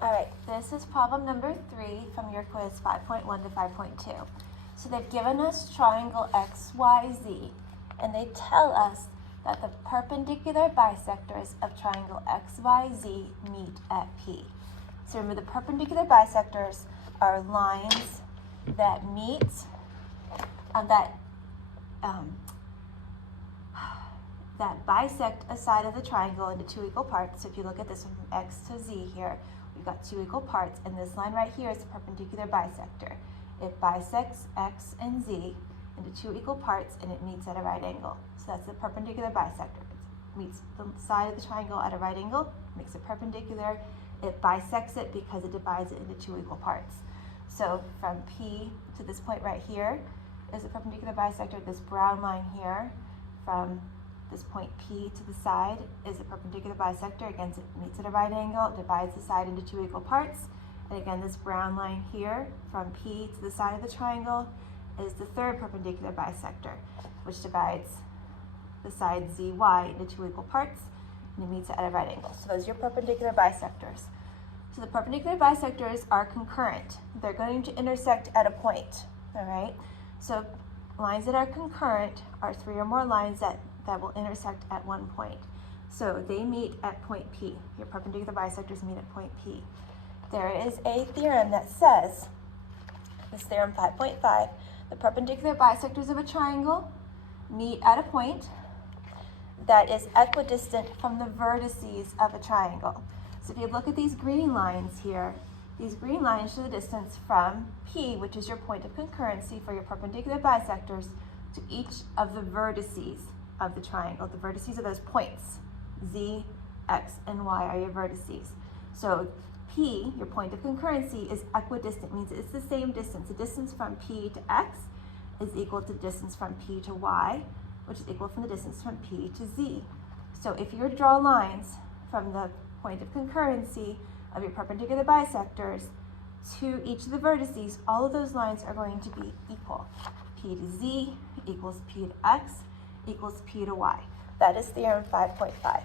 All right, this is problem number 3 from your quiz 5.1 to 5.2. So they've given us triangle XYZ, and they tell us that the perpendicular bisectors of triangle XYZ meet at P. So remember, the perpendicular bisectors are lines that meet, that bisect a side of the triangle into two equal parts. So if you look at this from X to Z here, we've got two equal parts, and this line right here is the perpendicular bisector. It bisects X and Z into two equal parts, and it meets at a right angle. So that's the perpendicular bisector. It meets the side of the triangle at a right angle, makes it perpendicular. It bisects it because it divides it into two equal parts. So from P to this point right here is a perpendicular bisector. This brown line here from this point P to the side is a perpendicular bisector. Again, it meets at a right angle, it divides the side into two equal parts. And again, this brown line here from P to the side of the triangle is the third perpendicular bisector, which divides the side ZY into two equal parts, and it meets at a right angle. So those are your perpendicular bisectors. So the perpendicular bisectors are concurrent. They're going to intersect at a point, all right? So lines that are concurrent are three or more lines that will intersect at one point. So they meet at point P. Your perpendicular bisectors meet at point P. There is a theorem that says, this theorem 5.5, the perpendicular bisectors of a triangle meet at a point that is equidistant from the vertices of a triangle. So if you look at these green lines here, these green lines show the distance from P, which is your point of concurrency for your perpendicular bisectors, to each of the vertices of the triangle. The vertices are those points. Z, X, and Y are your vertices. So P, your point of concurrency, is equidistant, means it's the same distance. The distance from P to X is equal to the distance from P to Y, which is equal from the distance from P to Z. So if you were to draw lines from the point of concurrency of your perpendicular bisectors to each of the vertices, all of those lines are going to be equal. P to Z equals P to X equals P to Y. That is theorem 5.5.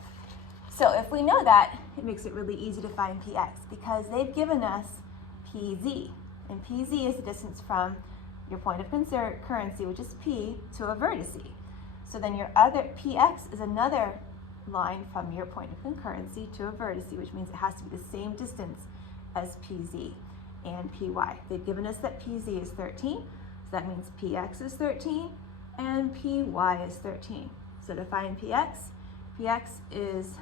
So if we know that, it makes it really easy to find Px, because they've given us Pz, and Pz is the distance from your point of concurrency, which is P, to a vertice. So then your other Px is another line from your point of concurrency to a vertice, which means it has to be the same distance as Pz and Py. They've given us that Pz is 13, so that means Px is 13 and Py is 13. So to find Px is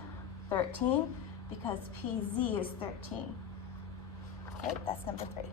13 because Pz is 13. Okay, that's number 3.